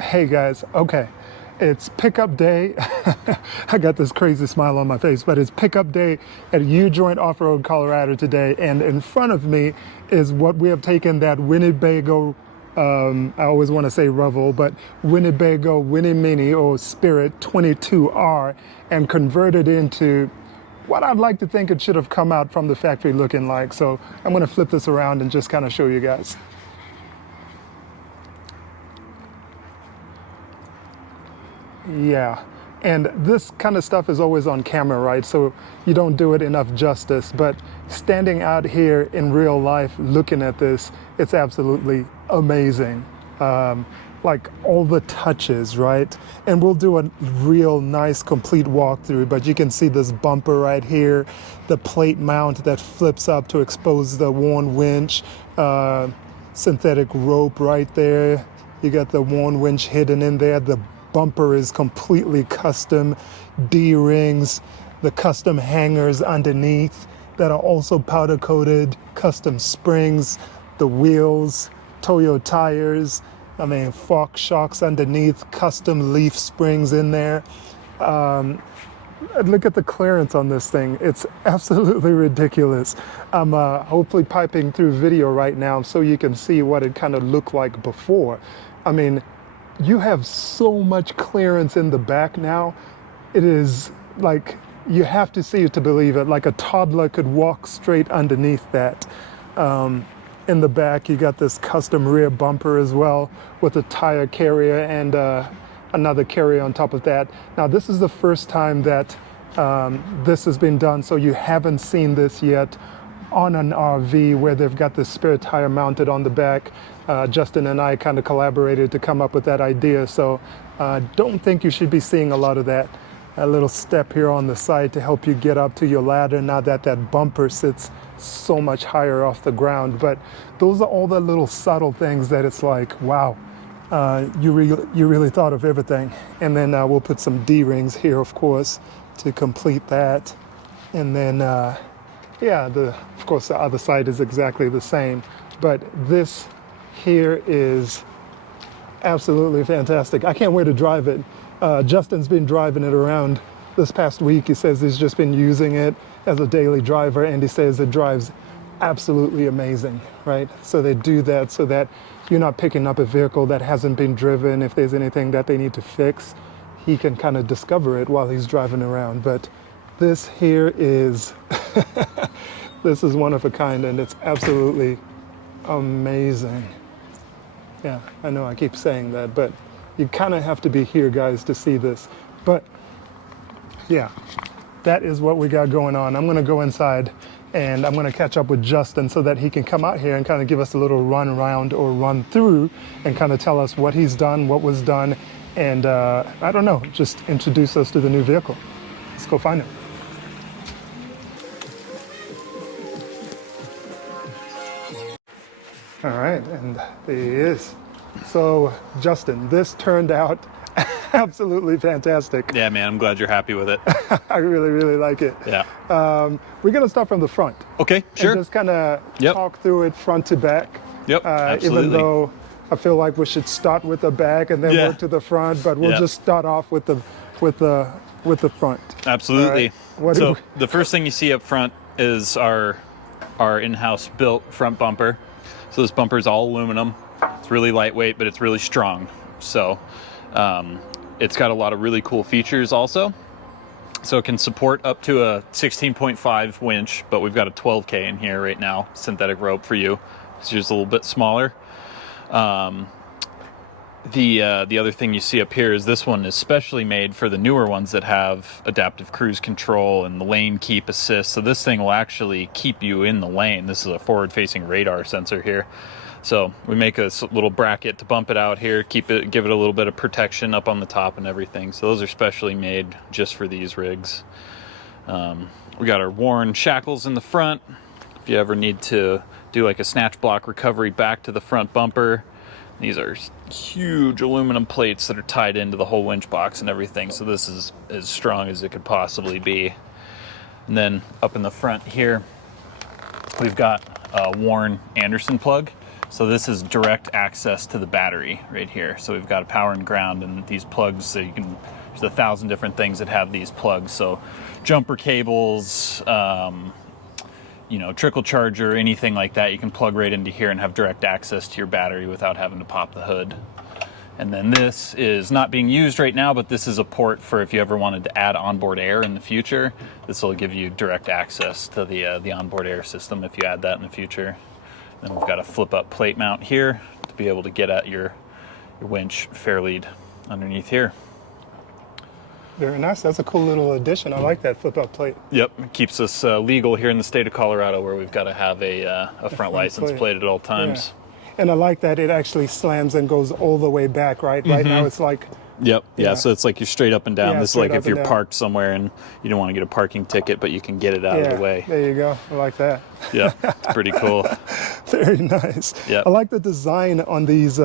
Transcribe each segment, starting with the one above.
Hey guys, okay, it's pickup day. I got this crazy smile on my face, but it's pickup day at UJOINT Offroad, Colorado today, and in front of me is what we have taken that Winnebago, I always want to say Revel, but Winnebago Winnie Mini or Spirit 22R and converted into what I'd like to think it should have come out from the factory looking like. So I'm going to flip this around and just kind of show you guys. Yeah, and this kind of stuff is always on camera, right? So you don't do it enough justice, but standing out here in real life looking at this, it's absolutely amazing. Like all the touches, right? And we'll do a real nice complete walkthrough, but you can see this bumper right here, the plate mount that flips up to expose the worn winch, synthetic rope right there. You got the worn winch hidden in there. The bumper is completely custom, D-rings, the custom hangers underneath that are also powder coated, custom springs, the wheels, Toyo tires, I mean fork shocks underneath, custom leaf springs in there. Look at the clearance on this thing. It's absolutely ridiculous. I'm hopefully piping through video right now so you can see what it kind of looked like before. I mean, you have so much clearance in the back now. It is like, you have to see it to believe it. Like a toddler could walk straight underneath that. In the back, you got this custom rear bumper as well with a tire carrier and another carrier on top of that. Now, this is the first time that this has been done, so you haven't seen this yet on an RV where they've got this spare tire mounted on the back. Justin and I kind of collaborated to come up with that idea, so don't think you should be seeing a lot of that. A little step here on the side to help you get up to your ladder now that that bumper sits so much higher off the ground. But those are all the little subtle things that it's like, wow, you really thought of everything. And then we'll put some D-rings here, of course, to complete that. And then, yeah, of course, the other side is exactly the same. But this here is absolutely fantastic. I can't wait to drive it. Justin's been driving it around this past week. He says he's just been using it as a daily driver, and he says it drives absolutely amazing, right? So they do that so that you're not picking up a vehicle that hasn't been driven. If there's anything that they need to fix, he can kind of discover it while he's driving around. But this here is, this is one of a kind, and it's absolutely amazing. Yeah, I know I keep saying that, but you kind of have to be here, guys, to see this. But yeah, that is what we got going on. I'm going to go inside and I'm going to catch up with Justin so that he can come out here and kind of give us a little run around or run through and kind of tell us what he's done, what was done, and I don't know, just introduce us to the new vehicle. Let's go find him. All right, and there he is. So, Justin, this turned out absolutely fantastic. Yeah, man, I'm glad you're happy with it. I really like it. Yeah. We're going to start from the front. Okay, sure. And just kind of talk through it front to back. Yep, absolutely. Even though I feel like we should start with the back and then work to the front, but we'll just start off with the front. Absolutely. Right. So the first thing you see up front is our in-house built front bumper. So this bumper is all aluminum. It's really lightweight, but it's really strong. So it's got a lot of really cool features also. So it can support up to a 16.5 winch, but we've got a 12K in here right now, synthetic rope for you. It's just a little bit smaller. The other thing you see up here is this one is specially made for the newer ones that have adaptive cruise control and the lane keep assist. So this thing will actually keep you in the lane. This is a forward-facing radar sensor here. So we make a little bracket to bump it out here, give it a little bit of protection up on the top and everything. So those are specially made just for these rigs. We got our worn shackles in the front. If you ever need to do like a snatch block recovery back to the front bumper. These are huge aluminum plates that are tied into the whole winch box and everything. So this is as strong as it could possibly be. And then up in the front here, we've got worn Anderson plug. So this is direct access to the battery right here. So we've got a power and ground, and these plugs, so you can, there's 1,000 different things that have these plugs. So jumper cables, you know, trickle charger, anything like that, you can plug right into here and have direct access to your battery without having to pop the hood. And then this is not being used right now, but this is a port for if you ever wanted to add onboard air in the future. This will give you direct access to the onboard air system if you add that in the future. Then we've got a flip up plate mount here to be able to get at your winch fair lead underneath here. Very nice. That's a cool little addition. I like that flip up plate. Yep, it keeps us legal here in the state of Colorado, where we've got to have a front license plate at all times. Yeah. And I like that it actually slams and goes all the way back, right? Right now it's like... Yep, yeah, so it's like you're straight up and down. Yeah, this is like if straight up you're and parked somewhere and you don't want to get a parking ticket, but you can get it out of the way. There you go. I like that. Yeah, it's pretty cool. Very nice. Yep. I like the design on these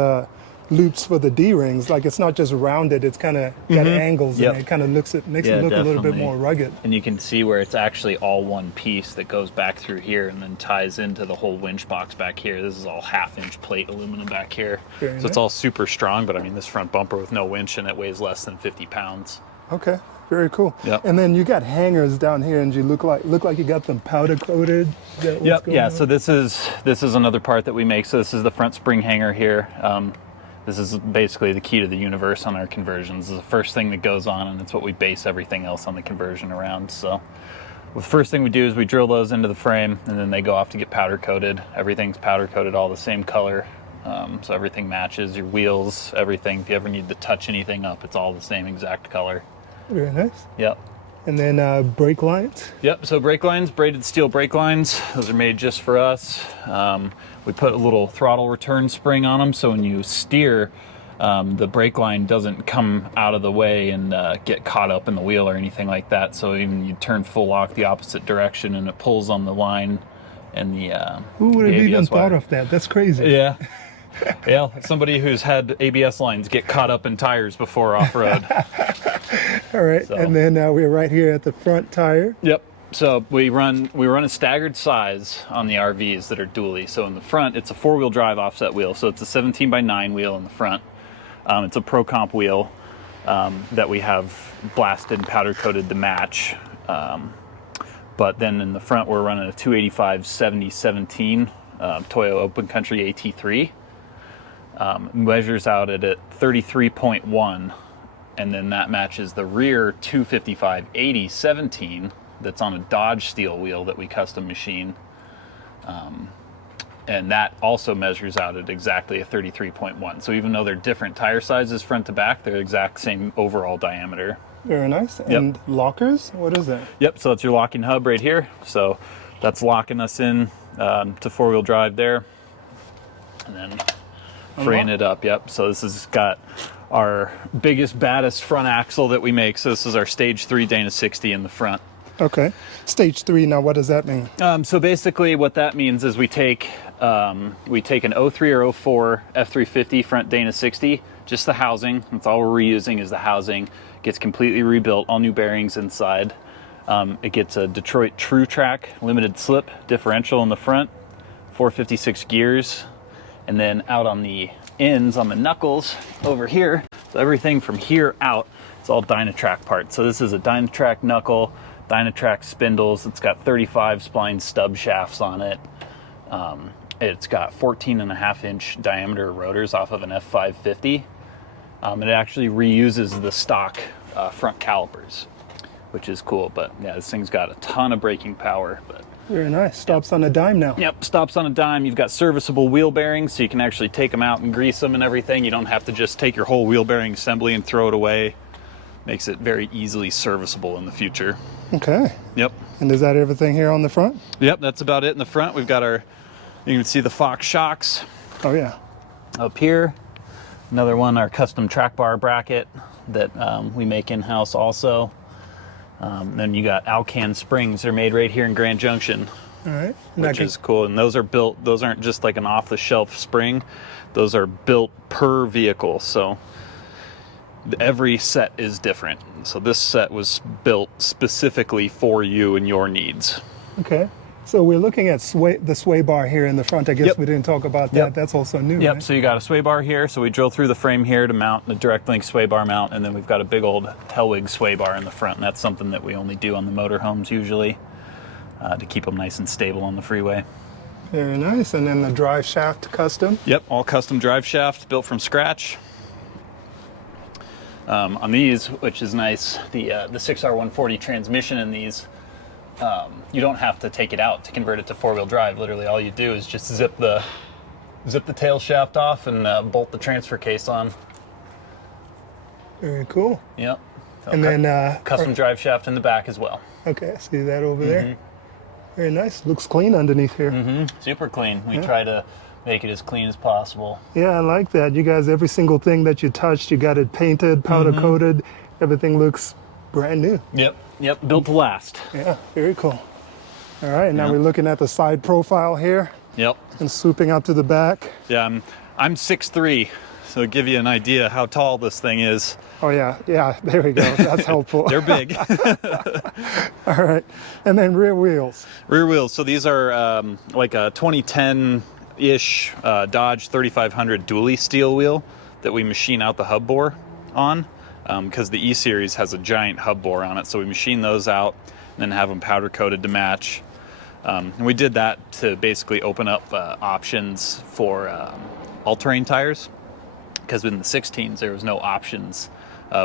loops for the D-rings. Like, it's not just rounded, it's kind of got angles and it kind of makes it look a little bit more rugged. And you can see where it's actually all one piece that goes back through here and then ties into the whole winch box back here. This is all 1/2-inch plate aluminum back here. Very so nice. It's all super strong, but I mean, this front bumper with no winch and it weighs less than 50 pounds. Okay, very cool. Yep. And then you got hangers down here, and you look like you got them powder coated. Yep. Yeah. So this is another part that we make. So this is the front spring hanger here. This is basically the key to the universe on our conversions. This is the first thing that goes on, and it's what we base everything else on the conversion around. So the first thing we do is we drill those into the frame, and then they go off to get powder coated. Everything's powder coated, all the same color. So everything matches, your wheels, everything. If you ever need to touch anything up, it's all the same exact color. Very nice. Yep. And then brake lines. Yep, so brake lines, braided steel brake lines. Those are made just for us. We put a little throttle return spring on them, so when you steer, the brake line doesn't come out of the way and get caught up in the wheel or anything like that. So even you turn full lock the opposite direction and it pulls on the line and the Who would have even ABS thought wire. of that? That's crazy. Yeah. Yeah, somebody who's had ABS lines get caught up in tires before off-road. All right, So. and then we're right here at the front tire. Yep. So we run a staggered size on the RVs that are dually. So in the front, it's a 4-wheel drive offset wheel. So it's a 17x9 wheel in the front. It's a Pro Comp wheel that we have blasted and powder coated to match. But then in the front, we're running a 285/70/17 Toyo Open Country AT3. Measures out at 33.1, and then that matches the rear 255/80/17 that's on a Dodge steel wheel that we custom machine. And that also measures out at exactly a 33.1. So even though they're different tire sizes front to back, they're the exact same overall diameter. Very nice. And lockers? What is that? Yep, so it's your locking hub right here. So that's locking us in to 4-wheel drive there. And then freeing it up, yep. So this has got our biggest, baddest front axle that we make. So this is our Stage 3 Dana 60 in the front. Okay. Stage 3, now what does that mean? So basically what that means is we take an 03 or 04 F350 front Dana 60, just the housing. That's all we're reusing is the housing. Gets completely rebuilt, all new bearings inside. It gets a Detroit Trac limited slip differential in the front, 456 gears, and then out on the ends, on the knuckles over here, so everything from here out, it's all Dynatrac parts. So this is a Dynatrac Knuckle, Dynatrac Spindles. It's got 35 Spline Stub shafts on it. It's got 14.5-inch diameter rotors off of an F550. It actually reuses the stock front calipers, which is cool. But yeah, this thing's got a ton of braking power. But Very nice. Stops on a dime now. yep, stops on a dime. You've got serviceable wheel bearings, so you can actually take them out and grease them and everything. You don't have to just take your whole wheel bearing assembly and throw it away. Makes it very easily serviceable in the future. Okay. Yep. And is that everything here on the front? Yep, that's about it in the front. We've got you can see the Fox shocks Oh, yeah. up here. Another one, our custom track bar bracket that we make in-house also. Then you got Alcan springs. They're made right here in Grand Junction, All right. which is cool. And those are built, those aren't just like an off-the-shelf spring. Those are built per vehicle. So every set is different. So this set was built specifically for you and your needs. Okay. So we're looking at the sway bar here in the front. I guess Yep. we didn't talk about that. Yep. That's also new. Yep, Right? so you got a sway bar here, so we drill through the frame here to mount the direct link sway bar mount, and then we've got a big old Hellwig sway bar in the front, and that's something that we only do on the motorhomes usually to keep them nice and stable on the freeway. Very nice. And then the drive shaft custom. Yep, all custom drive shaft built from scratch. On these, which is nice, the 6R140 transmission in these, you don't have to take it out to convert it to four-wheel drive. Literally, all you do is just zip the tail shaft off and bolt the transfer case on. Very cool. Yep. So And then custom drive shaft in the back as well. okay, see that over there. Very nice. Looks clean underneath here. Super clean. We try to make it as clean as possible. Yeah, I like that. You guys, every single thing that you touched, you got it painted, powder coated. Everything looks brand new. Yep. Yep. Built to last. Yeah, very cool. All right, now Yep. we're looking at the side profile here Yep. and swooping up to the back. Yeah. I'm 6'3", so to give you an idea how tall this thing is. Oh yeah, yeah, there we go. That's helpful. They're big. All right, and then rear wheels. Rear wheels. So these are like a 2010-ish Dodge 3500 dually steel wheel that we machine out the hub bore on, because the E-Series has a giant hub bore on it. So we machine those out and then have them powder coated to match. And we did that to basically open up options for all-terrain tires, because in the 16s there was no options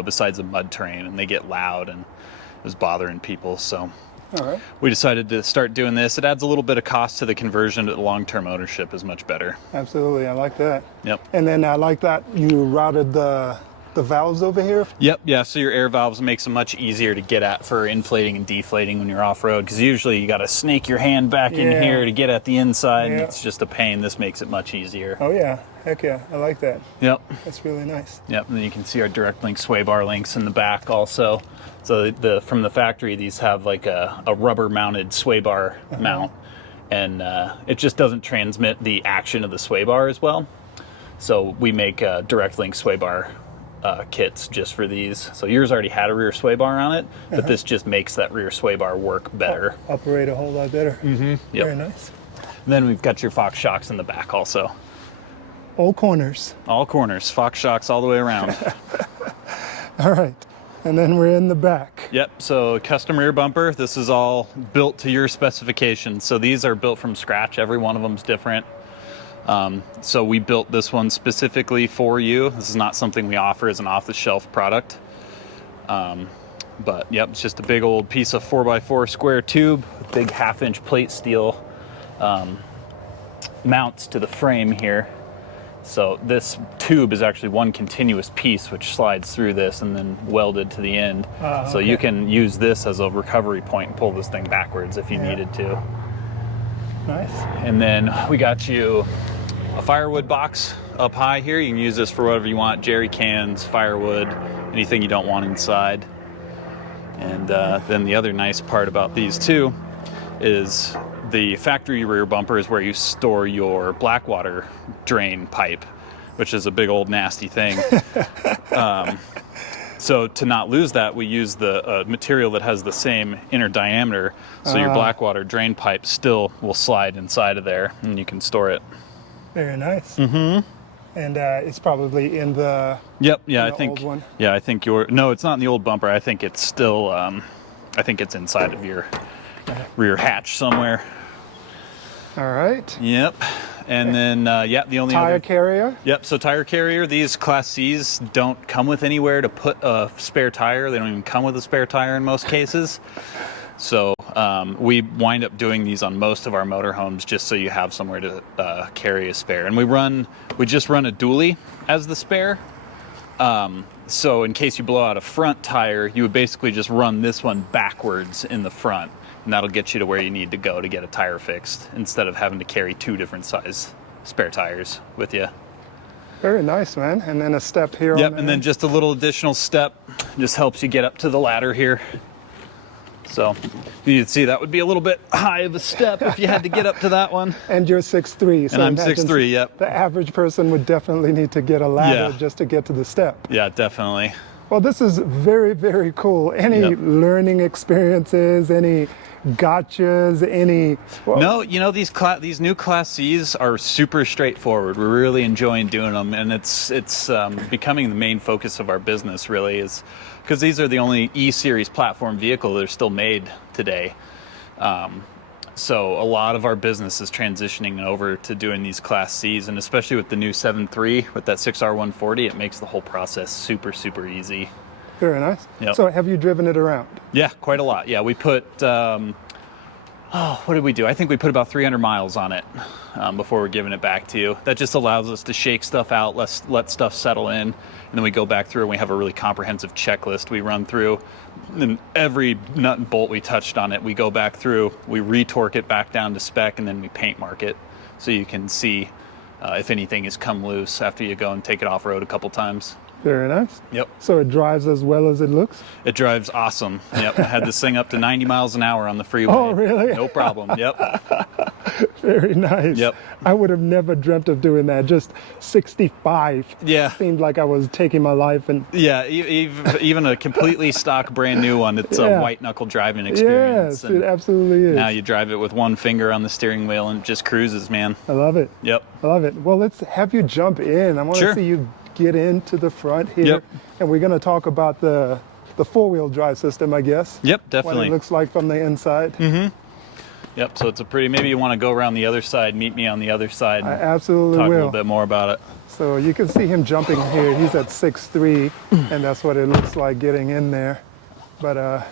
besides a mud terrain, and they get loud and it was bothering people. So All right. we decided to start doing this. It adds a little bit of cost to the conversion, but the long-term ownership is much better. Absolutely, I like that. Yep. And then I like that you routed the valves over here. Yep, yeah, so your air valves makes them much easier to get at for inflating and deflating when you're off-road, because usually you got to snake your hand back in Yeah. here to get at the inside, and Yeah. it's just a pain. This makes it much easier. Oh yeah, heck yeah, I like that. Yep. That's really nice. Yep, and then you can see our direct link sway bar links in the back also. So from the factory, these have like a rubber mounted sway bar mount, and it just doesn't transmit the action of the sway bar as well. So we make direct link sway bar kits just for these. So yours already had a rear sway bar on it, but this just makes that rear sway bar work better. Operate a whole lot better. Yep. Very nice. And then we've got your Fox shocks in the back also. All corners. All corners, Fox shocks all the way around. All right, and then we're in the back. Yep, so custom rear bumper. This is all built to your specifications. So these are built from scratch. Every one of them's different. So we built this one specifically for you. This is not something we offer as an off-the-shelf product. But yep, it's just a big old piece of 4x4 square tube, big 1/2-inch plate steel mounts to the frame here. So this tube is actually one continuous piece which slides through this and then welded to the end. So you can use this as a recovery point and pull this thing backwards if you needed to. Nice. And then we got you a firewood box up high here. You can use this for whatever you want, jerry cans, firewood, anything you don't want inside. And then the other nice part about these too is the factory rear bumper is where you store your black water drain pipe, which is a big old nasty thing. So to not lose that, we use the material that has the same inner diameter, so your black water drain pipe still will slide inside of there, and you can store it. Very nice. Mm-hmm. And it's probably in the Yep. Yeah, in I the think. old one? Yeah, I think no, it's not in the old bumper. I think it's still. I think it's inside of your rear hatch somewhere. All right. Yep. And then yeah, the only Tire other. carrier. Yep, so tire carrier, these Class Cs don't come with anywhere to put a spare tire. They don't even come with a spare tire in most cases. So we wind up doing these on most of our motorhomes just so you have somewhere to carry a spare. And we just run a dually as the spare. So in case you blow out a front tire, you would basically just run this one backwards in the front. And that'll get you to where you need to go to get a tire fixed instead of having to carry two different size spare tires with you. Very nice, man. And then a step here. Yep, on the and then end. just a little additional step just helps you get up to the ladder here. So you can see that would be a little bit high of a step if you had to get up to that one. And you're 6'3", so And I'm imagine 6'3", yep. The average person would definitely need to get a ladder Yeah. just to get to the step. Yeah, definitely. Well, this is very, very cool. Any Yep. learning experiences, any gotchas, any... Well, No, you know, these new Class Cs are super straightforward. We're really enjoying doing them, and it's becoming the main focus of our business, really, is because these are the only E-Series platform vehicle that are still made today. So a lot of our business is transitioning over to doing these Class Cs, and especially with the new 7.3 with that 6R140, it makes the whole process super, super easy. Very nice. Yep. So have you driven it around? Yeah, quite a lot. Yeah, we put, what did we do? I think we put about 300 miles on it before we're giving it back to you. That just allows us to shake stuff out, let stuff settle in, and then we go back through and we have a really comprehensive checklist we run through. And every nut and bolt we touched on it, we go back through, we retorque it back down to spec, and then we paint mark it so you can see if anything has come loose after you go and take it off-road a couple times. Very nice. Yep. So it drives as well as it looks? It drives awesome. Yep. I had this thing up to 90 miles an hour on the freeway. Oh, really? No problem. Yep. Very nice. Yep. I would have never dreamt of doing that. Just 65. Yeah. Seemed like I was taking my life and... Yeah, even a completely stock brand new one, it's Yeah. a white knuckle driving experience. Yes, it absolutely is. Now you drive it with one finger on the steering wheel and it just cruises, man. I love it. Yep. I love it. Well, let's have you jump in. I want Sure. to see you get into the front here. Yep. And we're going to talk about the four-wheel drive system, I guess. Yep, What definitely. it looks like from the inside. Yep, so it's a pretty, maybe you want to go around the other side, meet me on the other side, I and absolutely talk a will. little bit more about it. So you can see him jumping here. He's at 6'3", and that's what it looks like getting in there. But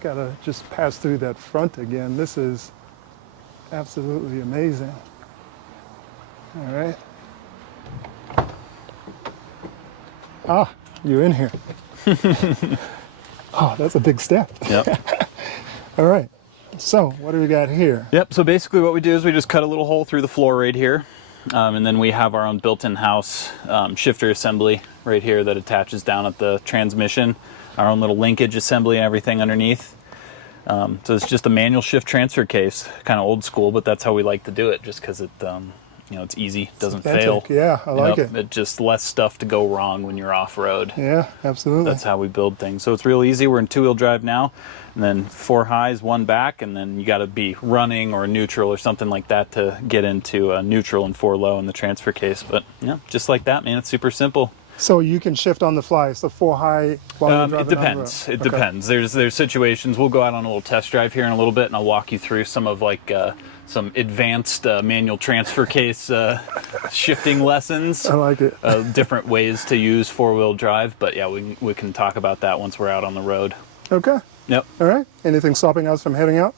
gotta just pass through that front again. This is absolutely amazing. All right. Ah, you're in here. Oh, that's a big step. Yep. All right. So what do we got here? Yep, so basically what we do is we just cut a little hole through the floor right here, and then we have our own built-in house shifter assembly right here that attaches down at the transmission, our own little linkage assembly and everything underneath. So it's just a manual shift transfer case, kind of old school, but that's how we like to do it, just because it, you know, it's easy, doesn't fail. Authentic. Yeah, I like Yep, it. It just less stuff to go wrong when you're off-road. Yeah, absolutely. That's how we build things. So it's real easy. We're in two-wheel drive now, and then 4 highs, 1 back, and then you got to be running or neutral or something like that to get into neutral and 4 low in the transfer case. But yeah, just like that, man. It's super simple. So you can shift on the fly. So 4 high while you're It driving on the depends. road. It Okay. depends. There's situations. We'll go out on a little test drive here in a little bit, and I'll walk you through some of like some advanced manual transfer case shifting lessons. I like it. Different ways to use 4-wheel drive. But yeah, we can talk about that once we're out on the road. Okay. Yep. All right. Anything stopping us from heading out?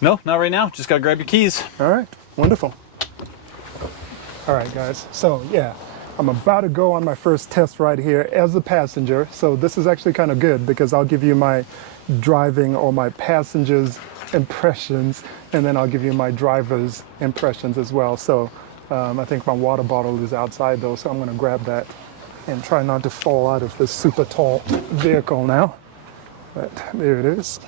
No, not right now. Just gotta grab your keys. All right. Wonderful. All right, guys. So yeah, I'm about to go on my first test ride here as a passenger. So this is actually kind of good because I'll give you my driving or my passenger's impressions, and then I'll give you my driver's impressions as well. So I think my water bottle is outside though, so I'm going to grab that and try not to fall out of this super tall vehicle now. But there it is.